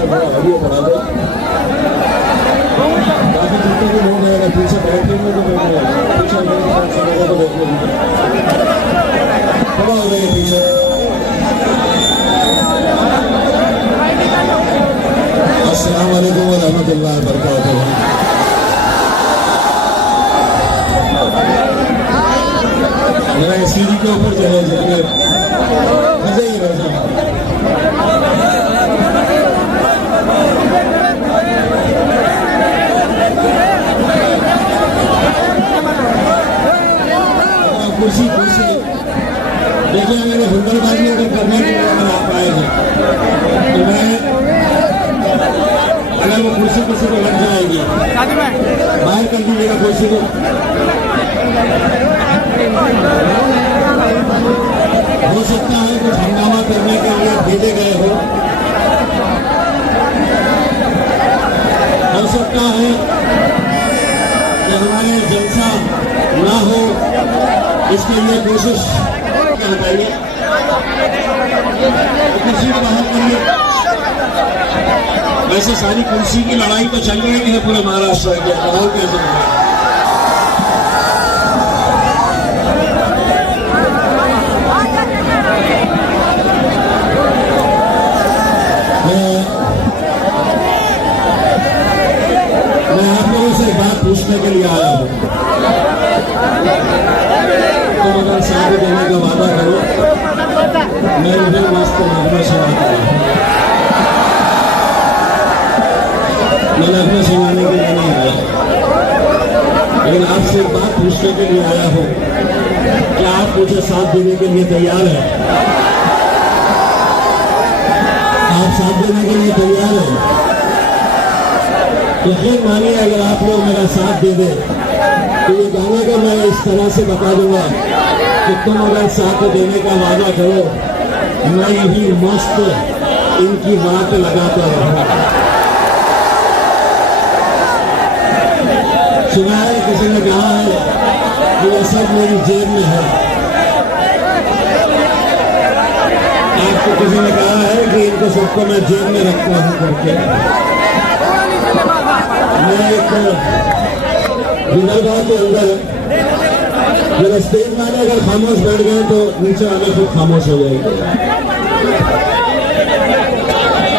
पीछे थोड़ा ऑडियो बढ़ा दो। काफी जितने भी लोग हैं अगर पीछे बैठेंगे तो बैठेंगे, पीछे बैठेंगे तो बैठेंगे, थोड़ा हो जाएगा पीछे। अस्सलाम वालेकुम व रहमतुल्लाहि व बरकातुहू। मेरा सीढ़ी के ऊपर चले जाएंगे, मजा ही रहता है। कुर्सी कुर्सी देखिए, मैंने हुल्लड़बाजी अगर करने के लिए अगर आप आए हैं तो मैं, अगर वो कुर्सी किसी को लग जाएगी बाहर कर दीजिएगा कुर्सी को। हो सकता है कुछ हंगामा करने के लिए भेजे गए हो सकता है कि हमारे जलसा ना हो, इसके लिए कोशिश कर पाएंगे। कुर्सी को बाहर करिए। वैसे सारी कुर्सी की लड़ाई तो चल रही है पूरे महाराष्ट्र के, माहौल कैसे है? मैं आप लोगों से बात पूछने के लिए आया हूँ। तो अगर शादी देने का वादा करो, मैं इधर वास्ते नगमा सुनाता हूँ। मैं नगमा सुनाने के लिए नहीं आया, लेकिन आपसे बात पूछने के लिए आया हूँ। क्या आप मुझे साथ देने के लिए तैयार हैं? आप साथ देने के लिए तैयार हैं? यकीन मानिए, अगर आप लोग मेरा साथ दे दें तो ये गाने को मैं इस तरह से बता दूंगा कि तुम अगर साथ देने का वादा करो, मैं यही मस्त इनकी बात लगाता रहूंगा। सुना है किसी ने कहा है कि ये सब मेरी जेब में है। आपको किसी ने कहा है कि इनको सबको मैं जेब में रखता हूं करके। मैं एक विदर्भा के अंदर, जब स्टेज वाले अगर खामोश बैठ गए तो नीचे वाले खुद खामोश हो जाएंगे।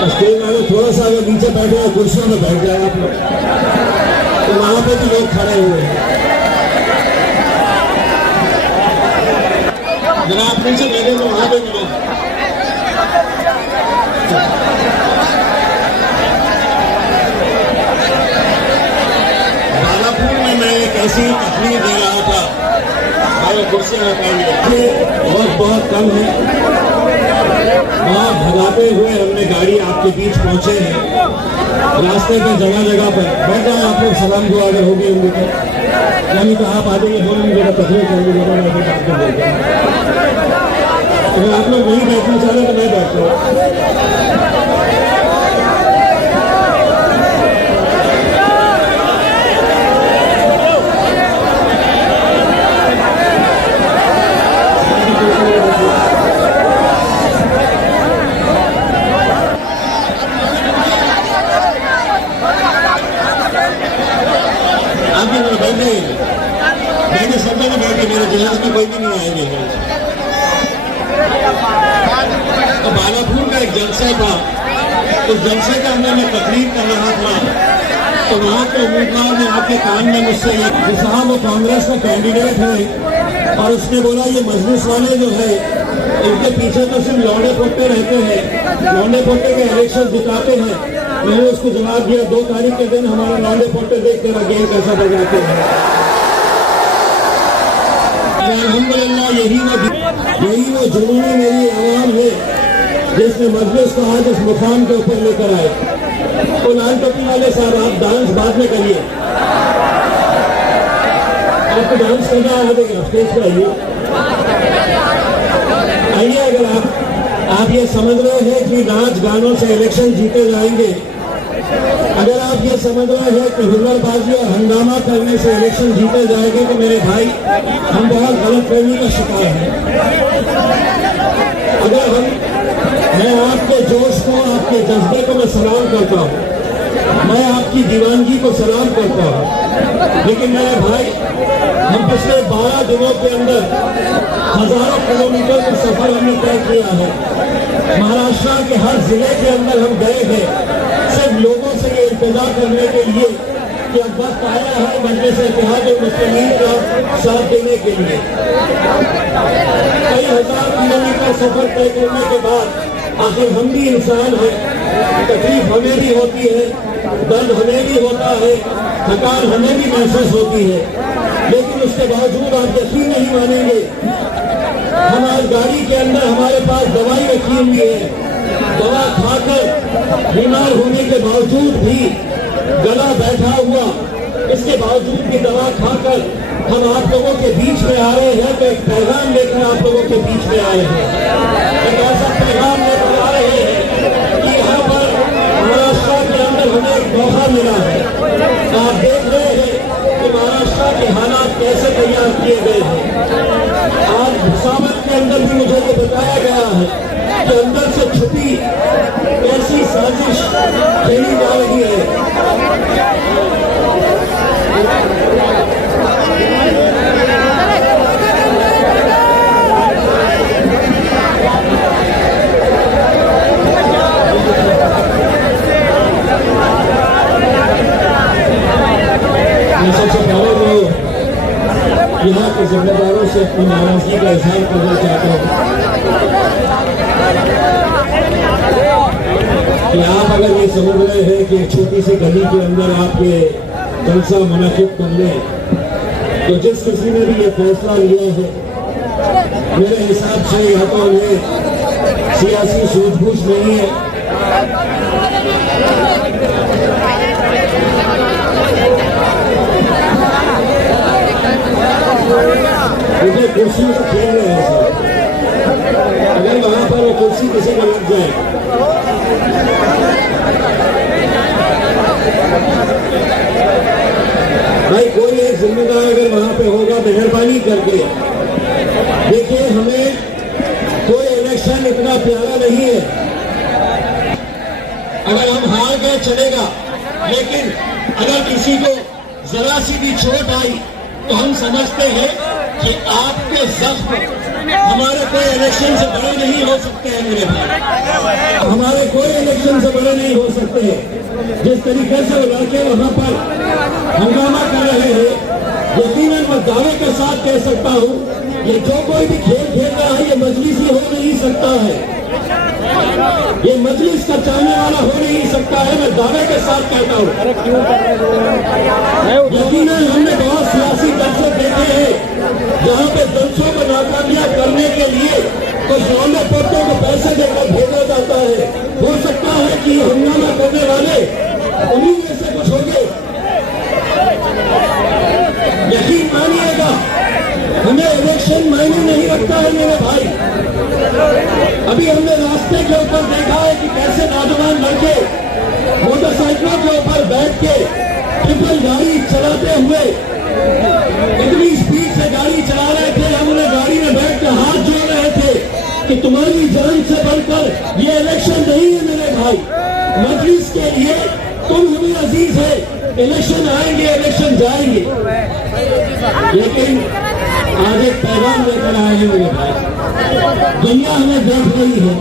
स्टेज वाले थोड़ा सा अगर नीचे बैठे और कुर्सियों में बैठ जाए आप लोग, तो वहां पे भी लोग खड़े हुए हैं। जरा आप नीचे बैठे तो वहां पे भी लोग। बालापुर में मैं एक ऐसी तकलीफ दे रहा था, हमारे कुर्सियां लगाएंगे, वक्त बहुत कम है। वहाँ भगाते हुए हमने गाड़ी आपके बीच पहुंचे हैं। रास्ते पे जगह जगह पर बैठ जाए आप लोग, सलाम दुआ अगर हो गई होंगी तो, यानी तो आप आगे ये बोलेंगे जगह तकलीफ करेंगे, जगह आपको बोलते हैं। अगर आप लोग नहीं बैठना चाह रहे तो मैं बैठता हूँ। बैठे सब लोग बैठे, मेरे जहाज में कोई भी नहीं आएंगे। तो बालापुर का एक जलसा था, उस जलसे के अंदर मैं तकरीर कर रहा था, तो वहाँ के उम्मीदवार ने आपके कान में मुझसे ये साहब वो कांग्रेस का कैंडिडेट है, और उसने बोला ये मजलिस वाले जो है इनके पीछे तो सिर्फ लौंडे पोटे रहते हैं, लौंडे पोटे के इलेक्शन जिताते हैं। मैंने उसको जवाब दिया, 2 तारीख के दिन हमारे लौंडे पोटे देख तेरा गेम कैसा बजाते हैं। अल्हम्दुलिल्लाह यही वो जुनूनी मेरी आवाम है जिसने मजलिस को आज इस मुकाम के ऊपर लेकर आए। तो लाल टोपी वाले साहब, आप डांस बाद में करिए, आपको डांस करना आ जाएगा, स्टेज पर आइए। अगर आप ये समझ रहे हैं कि नाच गानों से इलेक्शन जीते जाएंगे, अगर आप ये समझ रहे हैं कि हुल्लड़बाजी और हंगामा करने से इलेक्शन जीते जाएंगे, तो मेरे भाई हम बहुत गलत फहमी का शिकार हैं। अगर हम मैं आपके जोश को, आपके जज्बे को मैं सलाम करता हूँ, मैं आपकी दीवानगी को सलाम करता हूँ। लेकिन मेरे भाई, हम पिछले 12 दिनों के अंदर हजारों किलोमीटर का सफर हमने तय किया है। महाराष्ट्र के हर जिले के अंदर हम गए हैं, सिर्फ लोगों से ये इंतजार करने के लिए कि अब वक्त आया है मजलिस इत्तेहाद-ए-मुस्लिमीन का साथ देने के लिए। कई हजार किलोमीटर सफर तय करने के बाद आखिर हम भी इंसान हैं, तकलीफ हमें भी होती है, दर्द हमें भी होता है, थकान हमें भी महसूस होती है। लेकिन उसके बावजूद आप यकीन नहीं मानेंगे, हम आज गाड़ी के अंदर हमारे पास दवाई रखी हुई है। दवा खाकर बीमार होने के बावजूद भी, गला बैठा हुआ, इसके बावजूद भी दवा खाकर हम आप लोगों के बीच में आ रहे हैं। तो एक पैगाम लेकर आप लोगों के बीच में आए हैं, एक ऐसा पैगाम लेकर आ रहे हैं कि यहाँ पर महाराष्ट्र के अंदर हमें एक मौका मिला है। आप देख रहे हैं कि महाराष्ट्र के हालात कैसे तैयार किए गए हैं। आज भुसावल के अंदर भी मुझे ये बताया गया है कि अंदर से छुपी ऐसी साजिश खेली जा रही है। सबसे पहले मैं यहाँ के जिम्मेदारों से अपनी नाराजगी का इजहार करना चाहता हूँ कि आप अगर ये समझ रहे हैं कि एक छोटी सी गली के अंदर आप ये जलसा मुनाकिब कर लें, तो जिस किसी ने भी ये फैसला लिया है, मेरे हिसाब से या तो ये सियासी सूझबूझ नहीं है, मुझे कुर्सियों से खेल रहे हैं सर। अगर वहां पर वो कुर्सी किसी को लग जाए, भाई कोई एक जिम्मेदार अगर वहां पे होगा, मेहरबानी करके देखिए, हमें कोई इलेक्शन इतना प्यारा नहीं है। अगर हम हार गए चलेगा, लेकिन अगर किसी को जरा सी भी चोट आई तो हम समझते हैं कि आपके जख्म हमारे कोई इलेक्शन से बड़े नहीं हो सकते हैं। मेरे भाई, हमारे कोई इलेक्शन से बड़े नहीं हो सकते हैं। जिस तरीके से लड़के वहां पर हंगामा कर रहे हैं, यकीनन मैं दावे के साथ कह सकता हूं, ये जो कोई भी खेल खेल रहा है, ये मजलिसी हो नहीं सकता है, ये मजलिस का चाहने वाला हो नहीं सकता है। मैं दावे के साथ कहता हूँ, यकीनन हमने बहुत सियासी जलसे देखे हैं जहाँ पे जलसों को नाकामयाब करने के लिए कुछ लौंडे पोतों को पैसे देकर भेजा जाता है। हो सकता है कि हंगामा करने वाले उन्हीं में से कुछ होंगे। यकीन मानिएगा, हमें इलेक्शन मायने नहीं रखता है मेरे भाई। अभी हमने रास्ते के ऊपर देखा है कि कैसे नौजवान लड़के मोटरसाइकिलों के ऊपर बैठ के ट्रिपल गाड़ी चलाते हुए इतनी स्पीड से गाड़ी चला रहे थे, हम उन्हें गाड़ी में बैठ कर हाथ जोड़ रहे थे कि तुम्हारी जान से बढ़कर ये इलेक्शन नहीं है मेरे भाई। मजलिस के लिए तुम हमें अजीज है, इलेक्शन आएंगे, इलेक्शन जाएंगे, लेकिन आज एक पैगाम लेकर आए हैं मेरे भाई। दुनिया हमें देख रही है,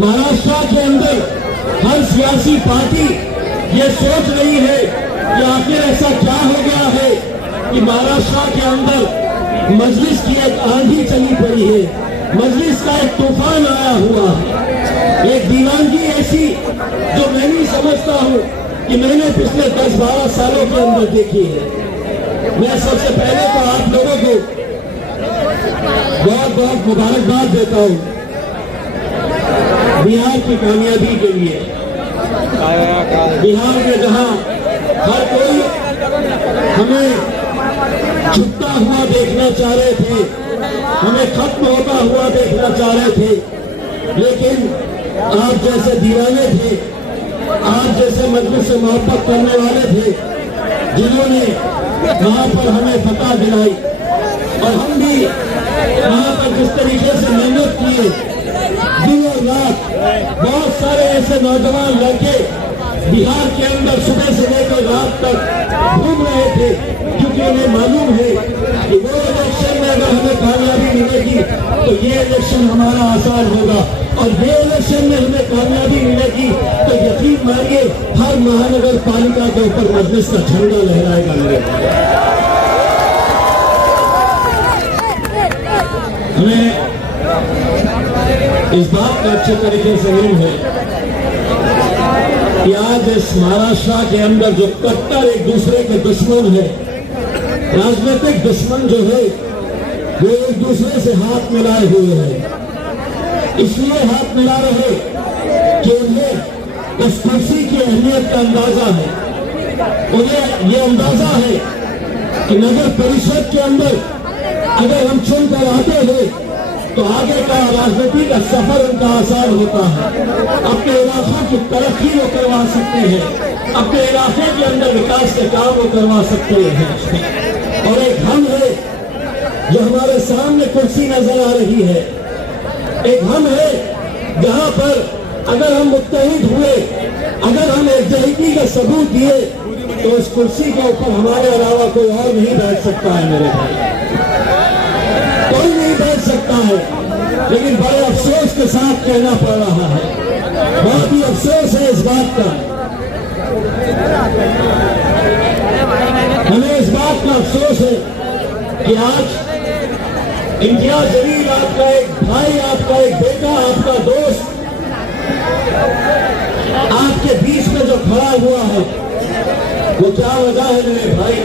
महाराष्ट्र के अंदर हर सियासी पार्टी ये सोच रही है कि आखिर ऐसा क्या हो गया है कि महाराष्ट्र के अंदर मजलिस की एक आंधी चली पड़ी है, मजलिस का एक तूफान आया हुआ है, एक दीवानगी ऐसी जो मैं नहीं समझता हूँ कि मैंने पिछले 10-12 सालों के अंदर देखी है। मैं सबसे पहले तो आप लोगों को बहुत बहुत मुबारकबाद देता हूँ बिहार की कामयाबी के लिए। बिहार में जहाँ हर कोई हमें छुपता हुआ देखना चाह रहे थे, हमें खत्म होता हुआ देखना चाह रहे थे, लेकिन आप जैसे दीवाने थे, आप जैसे मजलिस से मोहब्बत करने वाले थे, जिन्होंने वहां पर हमें फतह दिलाई, और हम भी वहां पर जिस तरीके से मेहनत किए दिन और रात, बहुत सारे ऐसे नौजवान लड़के बिहार के अंदर सुबह से लेकर रात तक घूम रहे थे, क्योंकि उन्हें मालूम है कि वो इलेक्शन में अगर हमें कामयाबी मिलेगी तो ये इलेक्शन हमारा आसान होगा, और ये इलेक्शन में हमें कामयाबी मिलेगी तो यकीन मानिए हर महानगर पालिका के ऊपर मजलिस का झंडा लहराएगा मेरे। हमें इस बात का अच्छे तरीके से इल्म है कि आज इस महाराष्ट्र के अंदर जो कट्टर एक दूसरे के दुश्मन है, राजनीतिक दुश्मन जो है, वो एक दूसरे से हाथ मिलाए हुए हैं। इसलिए हाथ मिला रहे कि उन्हें इस कुर्सी की अहमियत का अंदाजा है, उन्हें ये अंदाजा है कि नगर परिषद के अंदर अगर हम चुनकर आते हैं तो आगे का राजनीति का सफर उनका आसान होता है। अपने इलाकों की तरक्की वो करवा सकते हैं, अपने इलाके के अंदर विकास के काम वो करवा सकते हैं। और एक हम है जो हमारे सामने कुर्सी नजर आ रही है, एक हम है जहां पर अगर हम मुत्तहिद हुए, अगर हम एकजुटता का सबूत दिए तो इस कुर्सी के ऊपर हमारे अलावा कोई और नहीं बैठ सकता है मेरे भाई, कोई नहीं बैठ सकता है। लेकिन बड़े अफसोस के साथ कहना पड़ रहा है, बहुत ही अफसोस है इस बात का, हमें इस बात का अफसोस है कि आज इम्तियाज जलील आपका एक भाई, आपका एक बेटा, आपका दोस्त आपके बीच में जो खड़ा हुआ है, वो क्या वजह है मेरे भाई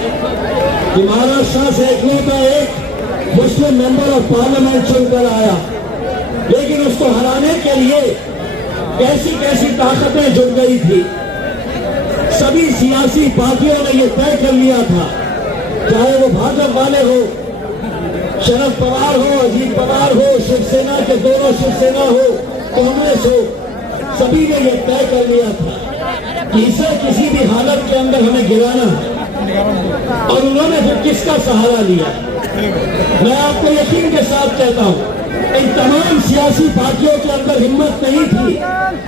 कि महाराष्ट्र से एक मुस्लिम मेंबर ऑफ पार्लियामेंट चुनकर आया, लेकिन उसको हराने के लिए कैसी कैसी ताकतें जुड़ गई थी। सभी सियासी पार्टियों ने यह तय कर लिया था, चाहे वो भाजपा वाले हो, शरद पवार हो, अजीत पवार हो, शिवसेना के दोनों शिवसेना हो, कांग्रेस हो, सभी ने यह तय कर लिया था कि इसे किसी भी हालत के अंदर हमें गिराना है। और उन्होंने फिर किसका सहारा लिया? मैं आपको यकीन के साथ कहता हूं, इन तमाम सियासी पार्टियों के अंदर हिम्मत नहीं थी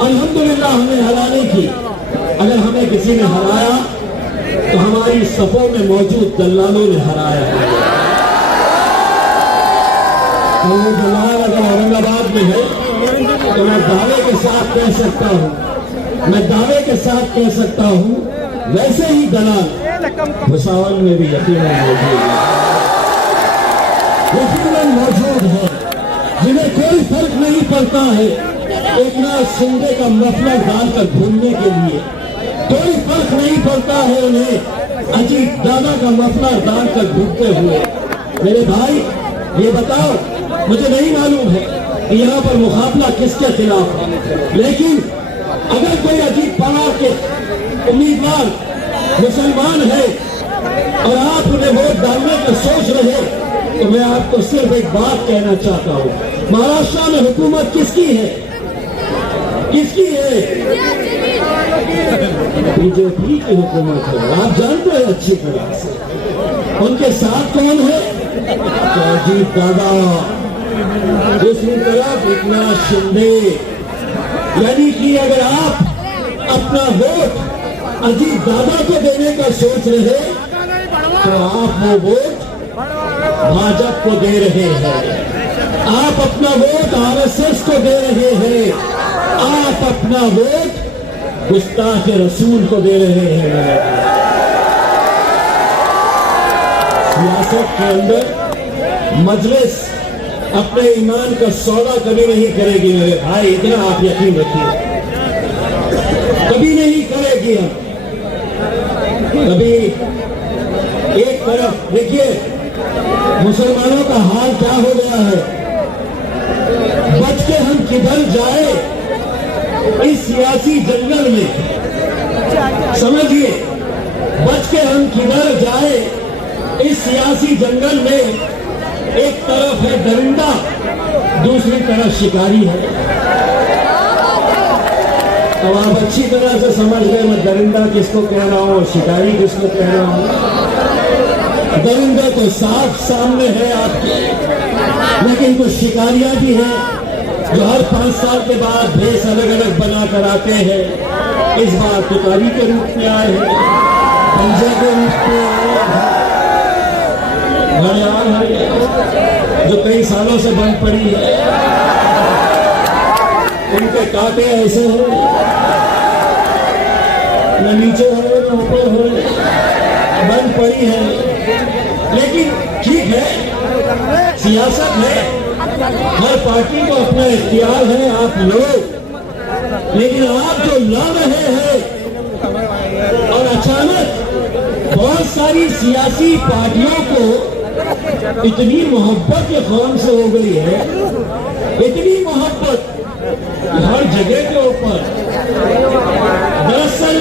अल्हम्दुलिल्लाह हमें हराने की। अगर हमें किसी ने हराया तो हमारी सफों में मौजूद दलालों ने हराया। तो वो दलाल अगर औरंगाबाद में है तो मैं दावे के साथ कह सकता हूं, मैं दावे के साथ कह सकता हूं, वैसे ही दलाल भुसावल में भी यकीनन मौजूद है, जिन्हें कोई फर्क नहीं पड़ता है एक नाथ शिंदे का मफलर डालकर घूमने के लिए, कोई फर्क नहीं पड़ता है उन्हें अजीत दादा का मफलर डालकर घूमते हुए। मेरे भाई ये बताओ, मुझे नहीं मालूम है कि यहाँ पर मुकाबला किसके खिलाफ है, लेकिन अगर कोई अजीत पवार के उम्मीदवार मुसलमान है और आप उन्हें वोट डालने का सोच रहे, तो मैं आपको सिर्फ एक बात कहना चाहता हूं, महाराष्ट्र में हुकूमत किसकी है? किसकी है? बीजेपी की हुकूमत है, आप जानते हैं अच्छी तरह से। उनके साथ कौन है? तो अजीत दादा, दूसरी तरफ एकनाथ शिंदे। यानी कि अगर आप अपना वोट अजीत दादा को देने का सोच रहे तो आप वो वोट भाजपा को दे रहे हैं, आप अपना वोट आरएसएस को दे रहे हैं, आप अपना वोट गुस्ताख रसूल को दे रहे हैं। सियासत के अंदर मजलिस अपने ईमान का सौदा कभी नहीं करेगी मेरे भाई, इतना आप यकीन रखिए, कभी नहीं करेगी। कभी एक तरफ देखिए मुसलमानों का हाल क्या हो गया है, बच के हम किधर जाए इस सियासी जंगल में, समझिए, बच के हम किधर जाए इस सियासी जंगल में। एक तरफ है दरिंदा, दूसरी तरफ शिकारी है। अब आप अच्छी तरह से समझ गए मैं दरिंदा किसको कह रहा हूं और शिकारी किसको कह रहा हूं। दरिंदा तो साफ सामने है आपके, लेकिन कुछ शिकारियां भी हैं जो हर 5 साल के बाद भेष अलग अलग बना कर आते हैं, इस बार तुतारी के रूप में आए हैं, पंजा के रूप में आए हैं, घड़ियाल है जो कई सालों से बंद पड़ी है, उनके कांटे ऐसे हैं, न नीचे है न ऊपर है, बंद पड़ी है। लेकिन ठीक है, सियासत है, हर पार्टी को अपना इख्तियार है, आप लोग, लेकिन आप जो लड़ रहे हैं और अचानक बहुत सारी सियासी पार्टियों को इतनी मोहब्बत के खौम से हो गई है, इतनी मोहब्बत हर जगह के ऊपर। दरअसल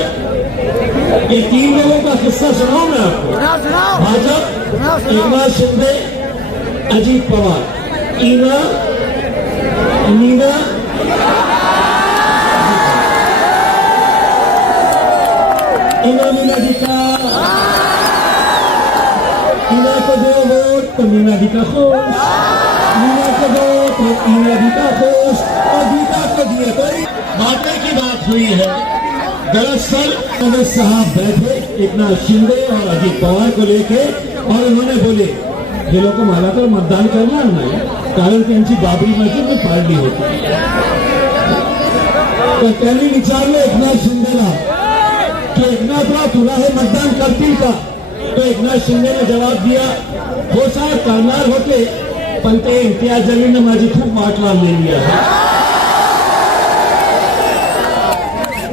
ये 3 लोगों का किस्सा सुनाऊं मैं आपको। भाजपा, एकनाथ शिंदे, अजीत पवार, मीना जी का, मीना को दो वोट तो मीना जी का खुश, मीना को दो तो मीना जी का खुश, और गीता को दिए तो बातें की बात हुई है। दरअसल अमित साहब बैठे एकनाथ शिंदे और अजीत पवार को लेके, और उन्होंने बोले ये लोग को माला कर मतदान करना नहीं, कारण त्यांची बाबरी मस्जिद में पार्टी होती तर त्यांनी विचारलं एकनाथ शिंदेला की एकनाथराव तुला हे मतदान करतील का? तो एकनाथ शिंदे ने जवाब दिया, हो साहेब करणार होते, पण ते इम्तियाज जलीलने माझी खूप वाट लावलेली आहे।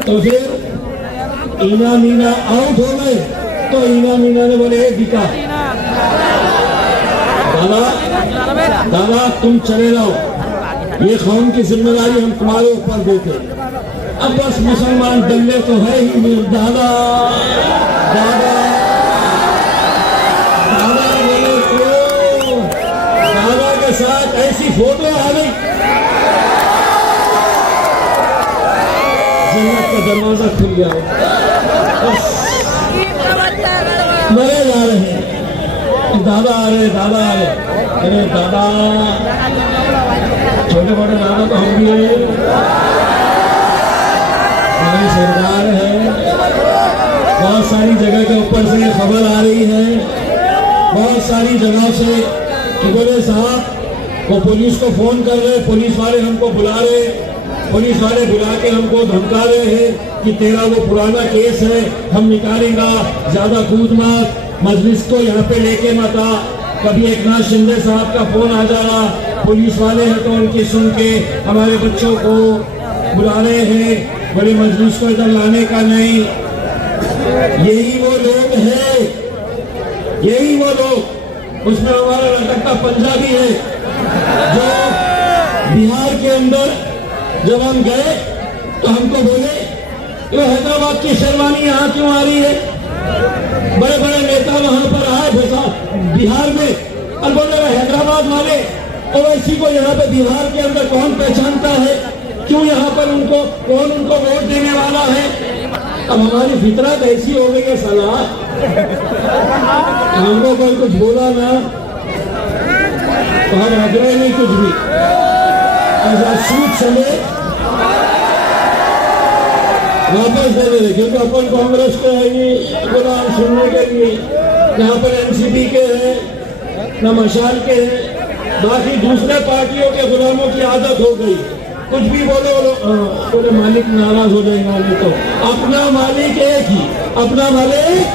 तो फिर ईना मीना आउट हो गए, तो ईना मीना ने बोले गीता दादा तुम चले जाओ, ये कौम की जिम्मेदारी हम तुम्हारे ऊपर देते, अब बस मुसलमान दंगे तो है ही नहीं। दादा दादा दादा बोले तो दादा के साथ ऐसी फोटो आ गई, जन्नत का दरवाजा खुल गया, बस मरे जा रहे हैं, दादा आ रहे, दादा आ रहे। अरे दादा, छोटे मोटे दादा तो हम भी हैं, हमारी सरकार है, बहुत सारी जगह के ऊपर से ये खबर आ रही है, बहुत सारी जगहों से कि बोले साहब वो पुलिस को फोन कर रहे, पुलिस वाले हमको बुला रहे, पुलिस वाले बुला के हमको धमका रहे हैं कि तेरा वो पुराना केस है, हम निकालेंगे, ज्यादा कूद मत, मजलिस को यहाँ पे लेके मत आ। कभी एकनाथ शिंदे साहब का फोन आ जाएगा, पुलिस वाले हैं तो उनकी सुन के हमारे बच्चों को बुला रहे हैं, बड़ी मजलिस को इधर लाने का नहीं। यही वो लोग हैं, यही वो लोग, उसमें हमारा लटकता पंजाबी है जो बिहार के अंदर जब हम गए तो हमको बोले ये हैदराबाद की शेरवानी यहाँ क्यों आ रही है? बड़े बड़े नेता वहां पर आए बिहार में और बोले हैदराबाद वाले, ओवैसी को यहाँ पे बिहार के अंदर कौन पहचानता है, क्यों यहाँ पर उनको कौन उनको वोट देने वाला है? अब हमारी फितरत ऐसी हो गई है सलाह, हमको कोई कुछ बोला ना तो हम हट रहे नहीं कुछ भी, ऐसा सूट समय वापस दे रहे, क्योंकि अपन कांग्रेस के है ये गुलाम सुनने के लिए, यहाँ पर एनसीपी के हैं, न मशाल के हैं, बाकी दूसरे पार्टियों के गुलामों की आदत हो गई, कुछ भी बोलो बोले मालिक नाराज हो जाएगा, नहीं तो अपना मालिक एक ही, अपना मालिक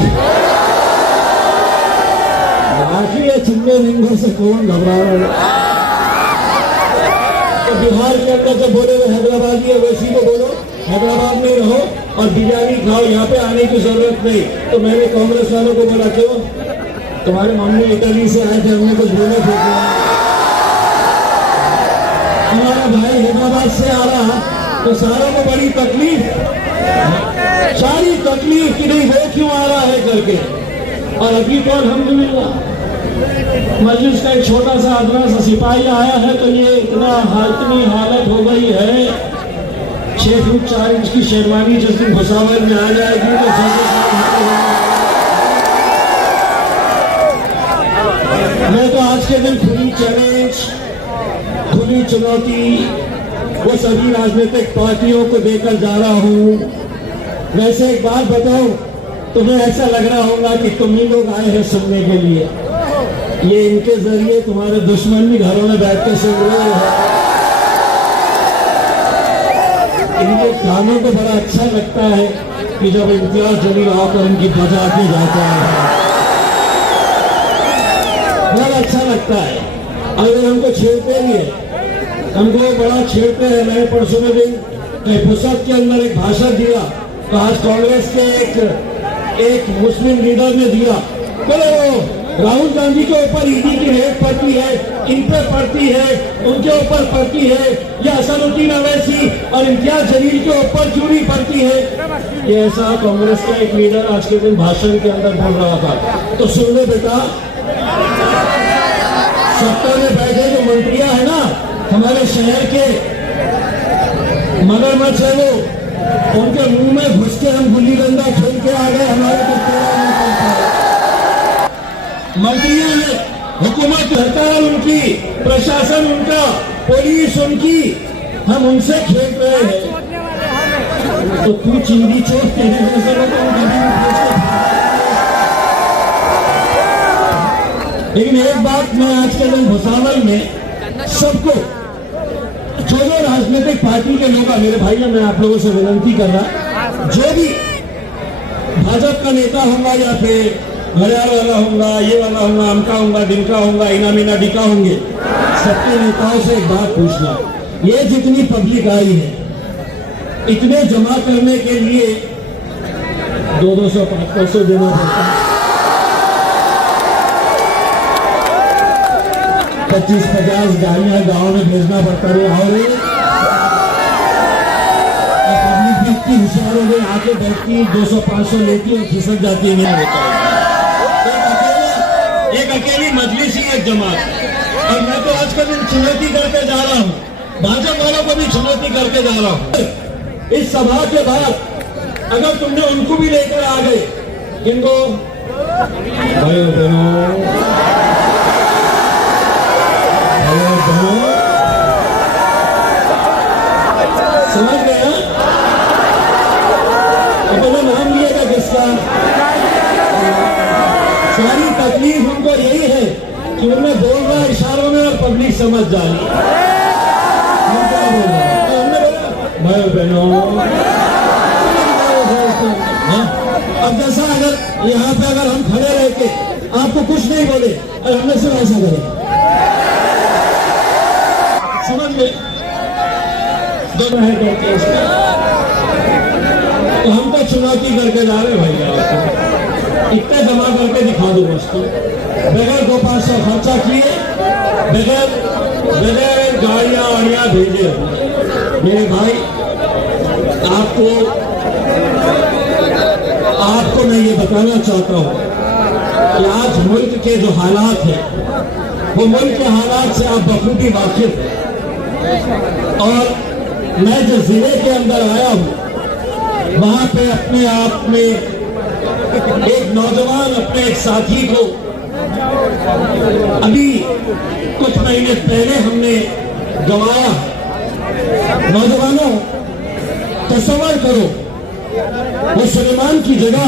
बाकी ये चिन्ने रिंगों से कौन घबरा रहा है? तो बिहार के अंदर जब बोले वो हैदराबादी है, वैसी को बोलो हैदराबाद में रहो और बिरयानी खाओ, यहाँ पे आने की जरूरत नहीं। तो मैंने कांग्रेस वालों को बोला क्यों तुम्हारे मम्मी इटली से आए थे, हमने कुछ बोले थे, हमारा भाई हैदराबाद से आ रहा तो सारों को बड़ी तकलीफ, सारी तकलीफ कि नहीं वो क्यों आ रहा है करके, और अभी तो अल्हम्दुलिल्लाह मजलिस का एक छोटा सा अदना सा सिपाही आया है तो ये इतनी हालत हो गई है, 6 फुट 4 इंच की शेरवानी जिस दिन भुसावल में आ जाएगी तो मैं तो आज के दिन खुली चैलेंज, खुली चुनौती वो सभी राजनीतिक पार्टियों को देकर जा रहा हूं। वैसे एक बात बताऊं, तुम्हें ऐसा लग रहा होगा कि तुम ही लोग आए हैं सुनने के लिए, ये इनके जरिए तुम्हारे दुश्मन भी घरों में बैठ के सुन रहे हैं। इनके कानों को बड़ा अच्छा लगता है कि जब इम्तियाज जलील आकर उनकी बजा के जाता है, बड़ा अच्छा लगता है। अगर हमको छेड़ते ही है, हमको बड़ा छेड़ते हैं। मैंने परसों में दिन फुर्सत के अंदर एक भाषण दिया, तो आज कांग्रेस के एक मुस्लिम लीडर ने दिया, बोलो राहुल गांधी के ऊपर ईडी की रेड पड़ती है, इन पे पड़ती है, उनके ऊपर पड़ती है, या असदुद्दीन अवैसी और इम्तियाज जलील के ऊपर चोरी पड़ती है। ये ऐसा कांग्रेस का एक लीडर आज के दिन भाषण के अंदर बोल रहा था। तो सुन लो बेटा, सत्ता में बैठे जो मंत्रियां है ना, हमारे शहर के मगरमच्छ है वो, उनके मुंह में घुस के हम गुल्ली डंडा खेल के आ गए। हमारे मंत्रियों ने, हुकूमत, सरकार उनकी, प्रशासन उनका, पुलिस उनकी, हम उनसे खेल रहे हैं। तो तू चिंदी चोट तेरे लेकिन एक बात मैं आज के दिन भुसावल में सबको, जो राजनीतिक पार्टी के लोग, मेरे भाइयों, मैं आप लोगों से विनती कर रहा, जो भी भाजपा का नेता होगा या फिर हरियाणा वाला होगा, ये वाला होगा, अमका होगा, डिमका होगा, इना मीना डिका होंगे, सबके नेताओं से एक बात पूछना, ये जितनी पब्लिक आई है, इतने जमा करने के लिए 200 500 देना पड़ता है, 25-50 गाड़ियां गांव में भेजना पड़ता है। और पब्लिक भी इतनी होशियार हो गई, आके बैठती 200-500 लेती और खिसक जाती है। नहीं होता है एक अकेली मजलिस ही एक जमात। और मैं तो आज का दिन चुनौती करके जा रहा हूँ, भाजपा वालों को भी चुनौती करके जा रहा हूँ। इस सभा के बाद अगर तुमने उनको भी लेकर आ गए, जिनको भाइयों बहनों समझ गए ना, अपना नाम लिएगा किसका। सारी तकलीफ उनको यही है कि उन्हें बोल रहा है इशारों में और पब्लिक समझ जा रही है। भाई बहनों, अब जैसा अगर यहाँ पे अगर हम खड़े रह के आपको कुछ नहीं बोले और हमने सिर्फ ऐसा करें, समझ में तो हम तो चुनौती करके जा रहे भैया, इतना जमा करके दिखा दो उसको, बगैर 200-500 खर्चा किए, बगैर गाड़ियां वाड़ियां भेजे। मेरे भाई, आपको मैं ये बताना चाहता हूं कि आज मुल्क के जो हालात हैं, वो मुल्क के हालात से आप बखूबी वाकिफ हैं। और मैं जो जिले के अंदर आया हूं, वहां पे अपने आप में एक नौजवान अपने एक साथी को अभी कुछ महीने पहले हमने गंवाया। नौजवानों, तसव्वुर करो, वो सुलेमान की जगह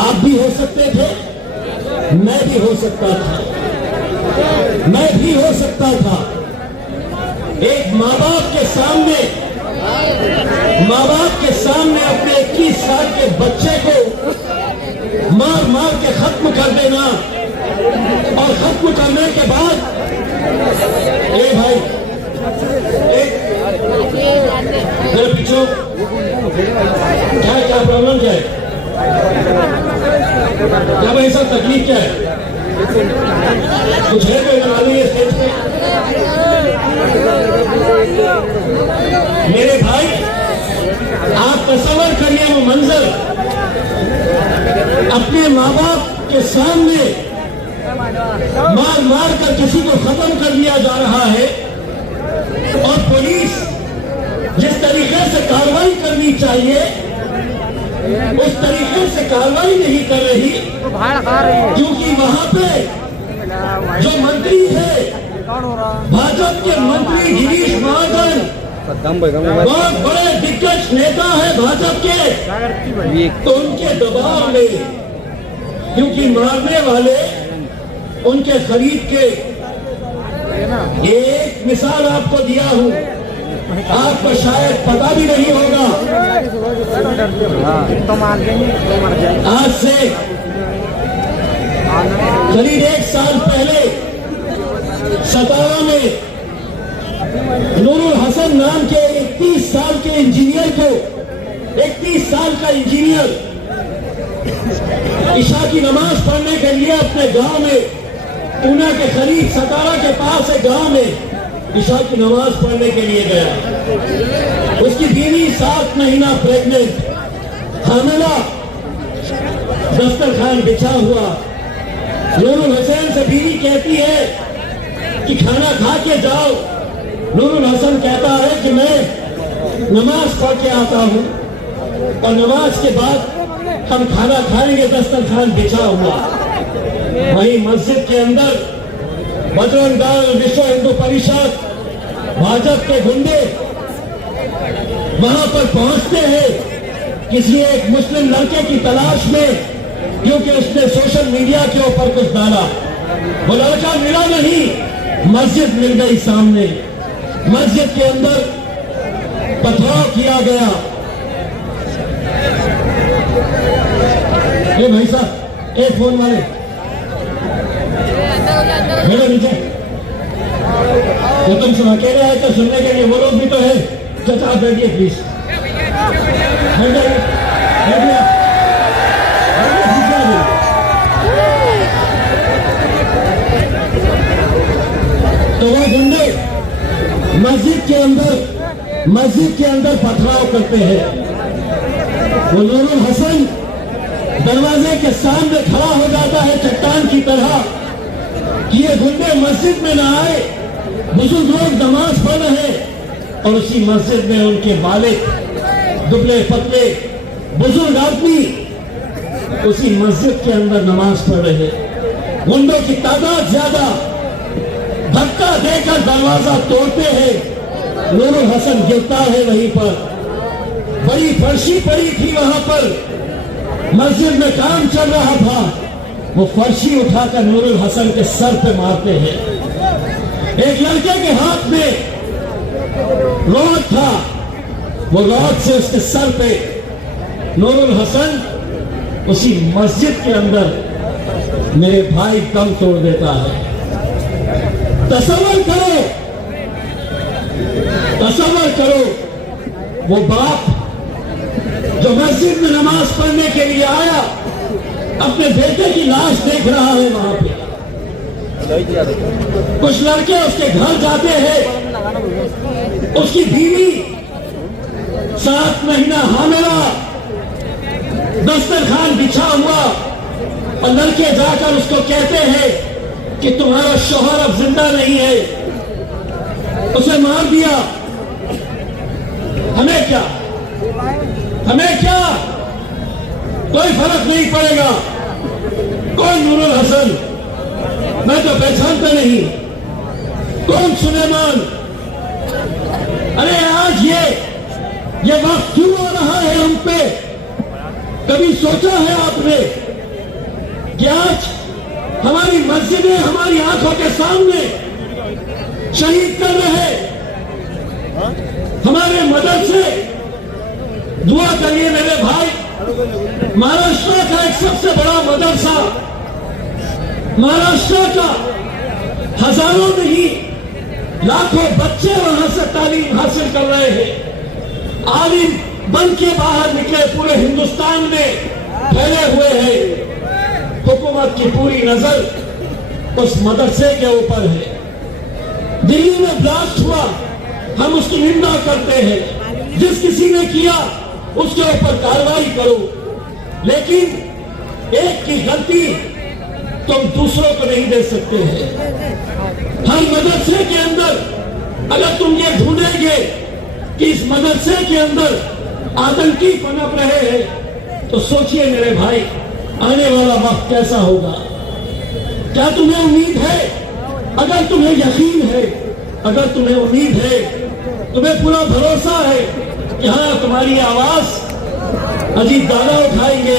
आप भी हो सकते थे, मैं भी हो सकता था, मैं भी हो सकता था। एक माँ बाप के सामने अपने 21 साल के बच्चे को मार मार के खत्म कर देना, और खत्म करने के बाद भाई मेरे पीछे क्या प्रॉब्लम क्या है, क्या भाई सब तकलीफ क्या है, कुछ है कोई बना ली स्टेज पे। मेरे भाई, आप तसव्वुर करिए वो मंजर, अपने माँ बाप के सामने मार मार कर किसी को खत्म कर दिया जा रहा है, और पुलिस जिस तरीके से कार्रवाई करनी चाहिए उस तरीके से कार्रवाई नहीं कर रही, क्योंकि वहां पे जो मंत्री है भाजपा के मंत्री गिरीश महाजन बहुत बड़े दिग्गज नेता है भाजपा के, तो उनके दबाव में, क्योंकि मारने वाले उनके खरीद के, एक मिसाल आपको दिया हूं, आपको शायद पता भी नहीं होगा। आज से करीब 1 साल पहले सतारा में नूरुल हसन नाम के 31 साल के इंजीनियर को, 31 साल का इंजीनियर ईशा की नमाज पढ़ने के लिए अपने गांव में, पूना के करीब सतारा के पास एक गांव में ईशा की नमाज पढ़ने के लिए गया। उसकी बीवी 7 महीना प्रेग्नेंट, हामिला, दस्तरखान बिछा हुआ। नूरुल हसन से बीवी कहती है कि खाना खा के जाओ। नूरुल हसन कहता है कि मैं नमाज पढ़ के आता हूं और नमाज के बाद हम खाना खाएंगे, दस्तरखान बिछा हुआ। वहीं मस्जिद के अंदर बजरंग दल, विश्व हिंदू परिषद, भाजपा के गुंडे वहां पर पहुंचते हैं किसी एक मुस्लिम लड़के की तलाश में, क्योंकि उसने सोशल मीडिया के ऊपर कुछ डाला। वो लड़का मिला नहीं, मस्जिद मिल गई सामने। मस्जिद के अंदर पथराव किया गया। ये भाई साहब, एक फोन वाले मेरे नीचे, तो तुम सुन अकेले आए तो सुनने के लिए वो लोग भी तो है। चाचा आप बैठिए प्लीज, बैठ जाइए, बैठिए। तो वो गुंडे मस्जिद के अंदर पथराव करते हैं। वो नूरुल हसन दरवाजे के सामने खड़ा हो जाता है चट्टान की तरह कि ये गुंडे मस्जिद में ना आए। बुजुर्ग लोग नमाज पढ़ रहे हैं और उसी मस्जिद में उनके मालिक, दुबले पतले बुजुर्ग आदमी उसी मस्जिद के अंदर नमाज पढ़ रहे हैं। गुंडों की तादाद ज्यादा, धक्का देकर दरवाजा तोड़ते हैं। नूरुल हसन गिरता है वहीं पर। बड़ी फर्शी पड़ी थी वहां पर, मस्जिद में काम चल रहा था। वो फर्शी उठाकर नूरुल हसन के सर पे मारते हैं। एक लड़के के हाथ में रॉड था, वो रॉड से उसके सर पे नूरुल हसन उसी मस्जिद के अंदर मेरे भाई दम तोड़ देता है। तसव्वुर करो वो बाप जो मस्जिद में नमाज पढ़ने के लिए आया, अपने बेटे की लाश देख रहा है वहां पे। कुछ लड़के उसके घर जाते हैं, उसकी बीवी 7 महीना हामिला, दस्तरखान बिछा हुआ, और लड़के जाकर उसको कहते हैं कि तुम्हारा शौहर अब जिंदा नहीं है, उसे मार दिया। हमें क्या, कोई फर्क नहीं पड़ेगा। कौन नूरुल हसन, मैं तो पहचानता नहीं। कौन सुलेमान? अरे आज ये वक्त क्यों आ रहा है हम पे? कभी सोचा है आपने कि आज हमारी मस्जिदें हमारी आंखों के सामने शहीद कर रहे? हमारे मदरसे, दुआ करिए मेरे भाई, महाराष्ट्र का एक सबसे बड़ा मदरसा, महाराष्ट्र का हजारों नहीं लाखों बच्चे वहां से तालीम हासिल कर रहे हैं। आलिम बन के बाहर निकले, पूरे हिंदुस्तान में फैले हुए हैं। हुकूमत की पूरी नजर उस मदरसे के ऊपर है। दिल्ली में ब्लास्ट हुआ, हम उसकी निंदा करते हैं। जिस किसी ने किया उसके ऊपर कार्रवाई करो, लेकिन एक की गलती तुम दूसरों को नहीं दे सकते हैं। हर मदरसे के अंदर अगर तुम ये ढूंढेंगे कि इस मदरसे के अंदर आतंकी पनप रहे हैं, तो सोचिए मेरे भाई, आने वाला वक्त कैसा होगा। क्या तुम्हें उम्मीद है अगर तुम्हें यकीन है, अगर तुम्हें उम्मीद है, तुम्हें पूरा भरोसा है कि हाँ तुम्हारी आवाज अजीत दादा उठाएंगे,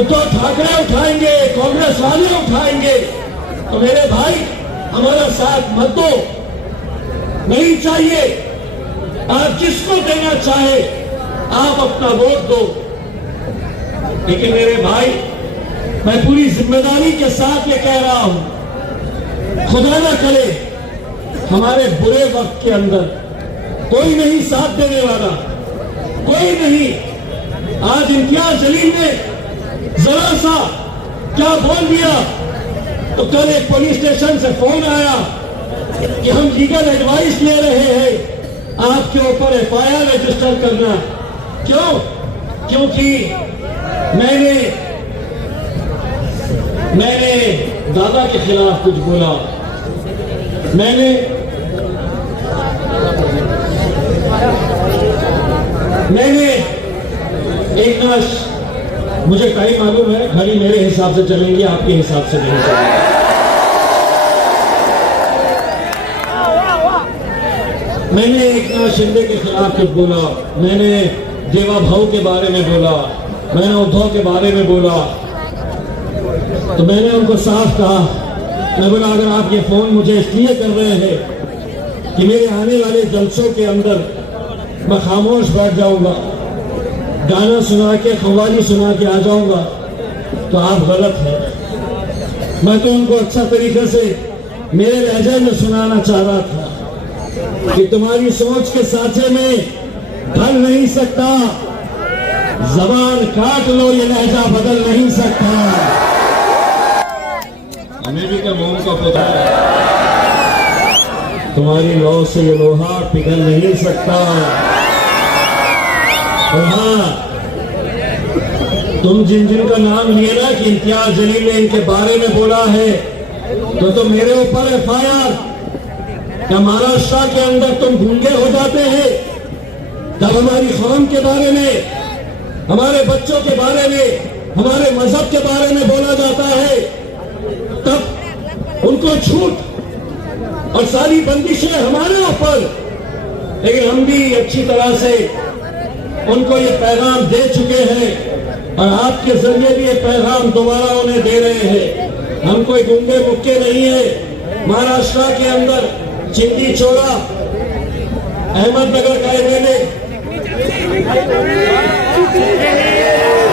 उद्धव ठाकरे उठाएंगे, कांग्रेस वाले उठाएंगे, तो मेरे भाई हमारा साथ मत दो। नहीं चाहिए, आप जिसको देना चाहे आप अपना वोट दो, लेकिन मेरे भाई मैं पूरी जिम्मेदारी के साथ ये कह रहा हूं, खुदा ना करे हमारे बुरे वक्त के अंदर कोई नहीं साथ देने वाला, कोई नहीं। आज इम्तियाज जलील ने जरा सा क्या बोल दिया तो कल एक पुलिस स्टेशन से फोन आया कि हम लीगल एडवाइस ले रहे हैं आपके ऊपर एफआईआर रजिस्टर करना। क्यों? क्योंकि मैंने दादा के खिलाफ कुछ बोला, मैंने एक नाश, मुझे टाइम मालूम है, घड़ी मेरे हिसाब से चलेंगी, आपके हिसाब से नहीं चलेंगी। मैंने एक नाथ शिंदे के खिलाफ कुछ बोला, मैंने देवा भाऊ के बारे में बोला, मैंने उद्धव के बारे में बोला, तो मैंने उनको साफ कहा, मैं बोला अगर आप ये फोन मुझे इसलिए कर रहे हैं कि मेरे आने वाले जलसों के अंदर मैं खामोश बैठ जाऊंगा, गाना सुना के कव्वाली सुना के आ जाऊंगा, तो आप गलत हैं। मैं तो उनको अच्छा तरीके से मेरे लहजे में सुनाना चाह रहा था कि तुम्हारी सोच के साथे में ढल नहीं सकता, जबान काट लो, ये लहजा बदल नहीं सकता। हमें भी क्या मोम का पता है, तुम्हारी लौ से ये लोहा पिघल नहीं सकता। और हाँ, तुम जिन जिन का नाम लिए ना कि इम्तियाज जलील ने इनके बारे में बोला है, तो मेरे ऊपर एफआईआर, क्या महाराष्ट्र के अंदर तुम गूंगे हो जाते हैं जब हमारी कौम के बारे में, हमारे बच्चों के बारे में, हमारे मजहब के बारे में बोला जाता है, तब उनको छूट और सारी बंदिशें हमारे ऊपर। लेकिन हम भी अच्छी तरह से उनको ये पैगाम दे चुके हैं और आपके जरिए भी ये पैगाम दोबारा उन्हें दे रहे हैं। हम कोई गुंडे मुक्के नहीं है। महाराष्ट्र के अंदर चिंदी चोरा, अहमदनगर का एमएलए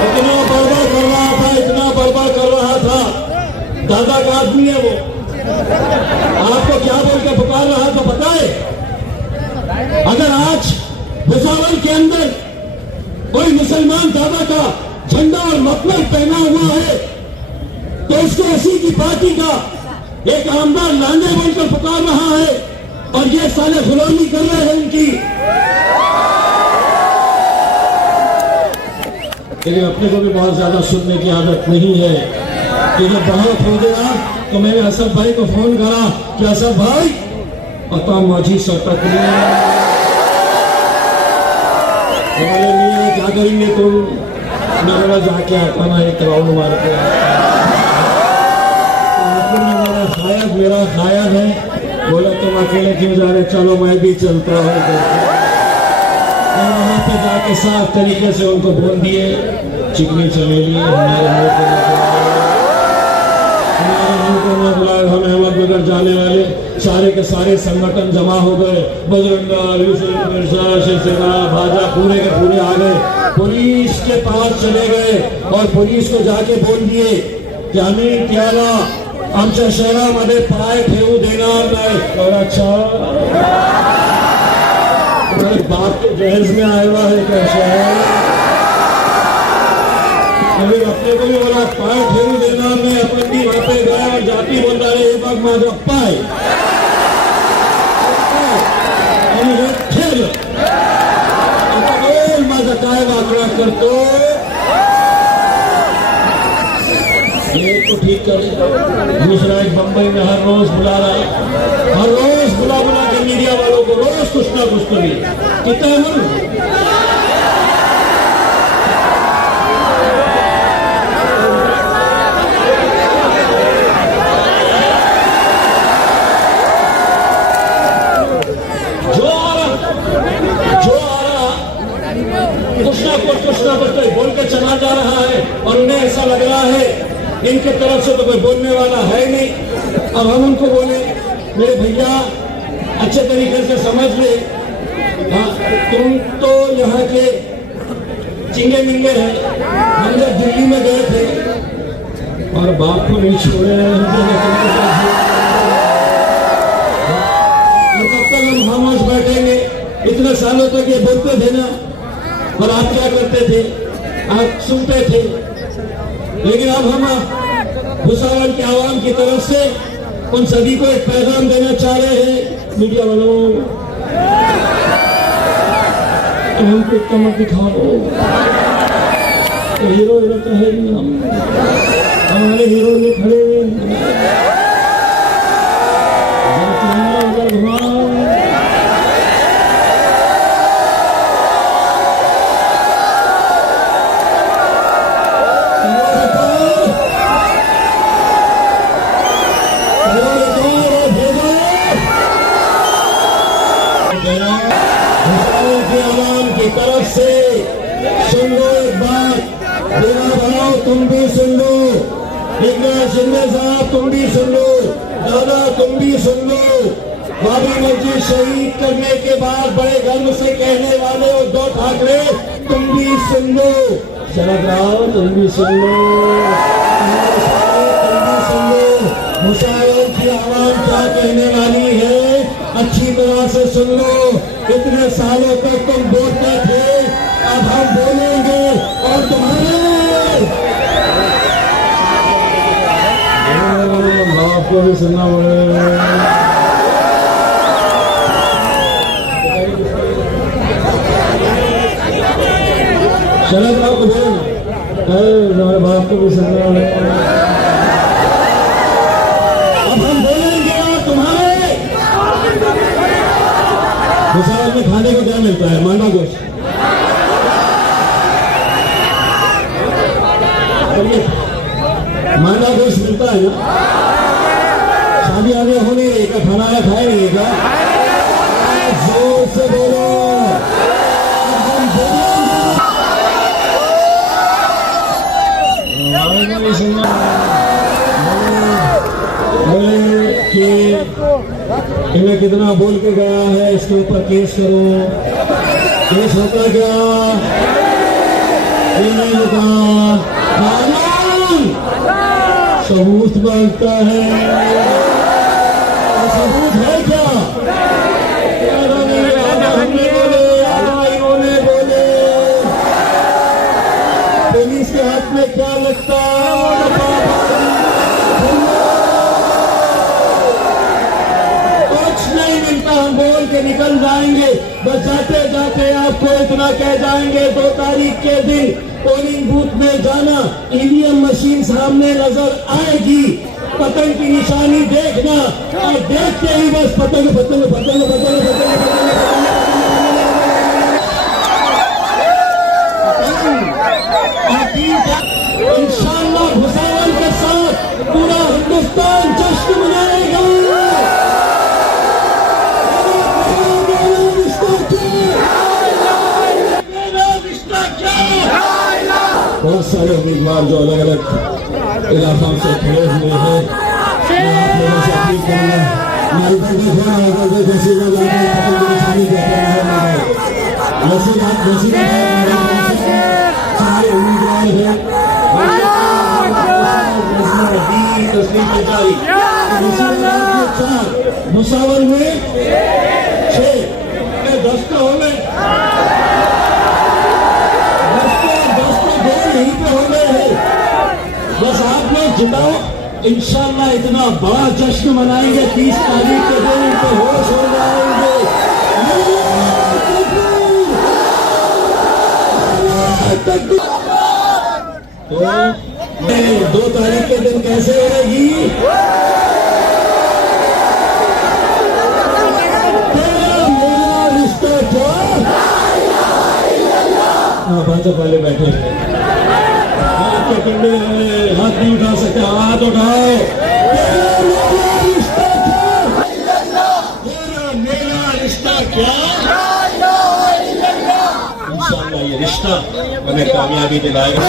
इतना बर्बाद कर रहा था, इतना बर्बाद कर रहा था, दादा का आदमी है वो, आपको क्या बोल के पुकार रहा था पता है? अगर आज भुसावल के अंदर कोई मुसलमान दादा का झंडा और मफलर पहना हुआ है तो उसको उसी की पार्टी का एक आमदार लांडे बोलकर पुकार रहा है और ये साले गुलामी कर रहे हैं इनकी। लेकिन अपने को भी बहुत ज्यादा सुनने की आदत नहीं है कि जब बहुत हो गया तो मैंने असफ भाई को फोन करा कि असफ भाई पता माझी सटक क्या करेंगे तुम? मैं जाके आता ना एक राउंड मार के, शायद मेरा खायद है, बोला तुम अकेले क्यों जा रहे, चलो मैं भी चलता हूँ। वहां पे जाके साफ तरीके से उनको बोल दिए, चिकनी चमेली हमारे मुंह को न बुलाए, हम अहमदनगर जाने वाले सारे के सारे संगठन जमा हो गए, बजरंग दल, शिवसेना, भाजपा पूरे के पूरे आ गए, पुलिस के पास चले गए और पुलिस को जाके बोल दिए की आम्ही त्याला आमच्या शहरामध्ये पाय ठेवू देणार नाही। और अच्छा बाप के जहेज में आया हुआ है क्या शहर? अभी अपने को भी बोला पाय ठेवू देणार नाही, अपन भी वहां पे गया और जाती बोल रहा है बघ माझा पाय आणि हे ठेल माझा काय वाकडा करतो, एक को ठीक कर, दूसरा एक बंबई में हर रोज बुला रहा है, हर रोज बुला के मीडिया वालों को रोज कुछ ना कुछ तो भी कितना है। बस कोई बोल के चला जा रहा है और उन्हें ऐसा लग रहा है इनके तरफ से तो कोई बोलने वाला है नहीं। अब हम उनको बोले मेरे भैया अच्छे तरीके से समझ ले, हाँ, तुम तो यहाँ के चिंगे मिंगे हैं। हम जब दिल्ली में गए थे और बाप को नहीं छोड़े और कब तक हम खामोश बैठेंगे। इतने सालों तक ये बोलते थे ना, और आप क्या करते थे, आप सुनते थे। लेकिन अब हम भुसावल के आवाम की तरफ से उन सभी को एक पैगाम देना चाह रहे हैं। मीडिया वालों, हमको कमर दिखाओ, तो हीरो हीरो तो है नहीं, हम हमारे हीरो ये खड़े की तरफ से सुन लो एक बात, देना बनाओ तुम भी सुन लो, एकनाथ शिंदे साहब तुम भी सुन लो, दादा तुम भी सुन लो। बाबरी मस्जिद शहीद करने के बाद बड़े गर्व से कहने वाले उद्धव ठाकरे तुम भी सुन लो, शरद राव तुम भी सुन लो, तुम भी सुन लो। भुसावल की आवाम क्या कहने वाली है अच्छी तरह से सुन लो। इतने सालों तक तुम बोलते थे, अब हम बोलेंगे और तुम्हारे बाप को भी सुनना पड़ेगा। शरद राव को बोलो, तुम्हारे बाप को भी सुनना पड़ेगा। अब हम बोलेंगे और तुम्हारे भुसावल में खाने को क्या मिलता है? मांडा गोश्त। मांडा गोश्त मिलता है ना? शादी आगे हो नहीं रही का, खाना खाए नहीं का? जोर से बोलो। बोले कि इन्हें कितना बोल के गया है, इसके ऊपर केस करो। केस होता क्या? ये नहीं होता, कानून सबूत मांगता है। सबूत है क्या? हमने बोले पुलिस के हाथ में क्या लगता? हम बोल के निकल जाएंगे, बस जाते जाते आपको इतना कह जाएंगे 2 तारीख के दिन पोलिंग बूथ में जाना, ईवीएम मशीन सामने नजर आएगी, पतंग की निशानी देखना और देखते ही बस पतंग पतंग पतंग पतंग पतंग इंशाअल्लाह भुसावल के साथ पूरा हिंदुस्तान जश्न मनाएगा। बहुत सारे उम्मीदवार जो अलग अलग इलाकों से खड़े हुए हैं, मैं आप लोगों से अपील करूँगा, सारे उम्मीदवार हैं भुसावल में 6 10 तो हो गए, 10 तो 2 यहीं पे हो गए हैं। बस आप लोग जिताओ, इंशाअल्लाह इतना बड़ा जश्न मनाएंगे 30 तारीख के दिन, इनको होश हो जाएंगे। तो 2 तारीख के दिन कैसे रहेगी? भाजपा वाले बैठे हैं, हाथ के कंधे हाथ नहीं उठा सकते, हाथ उठाओ। मेरा रिश्ता क्या? इंशाअल्लाह ये रिश्ता हमें कामयाबी दिलाएगा।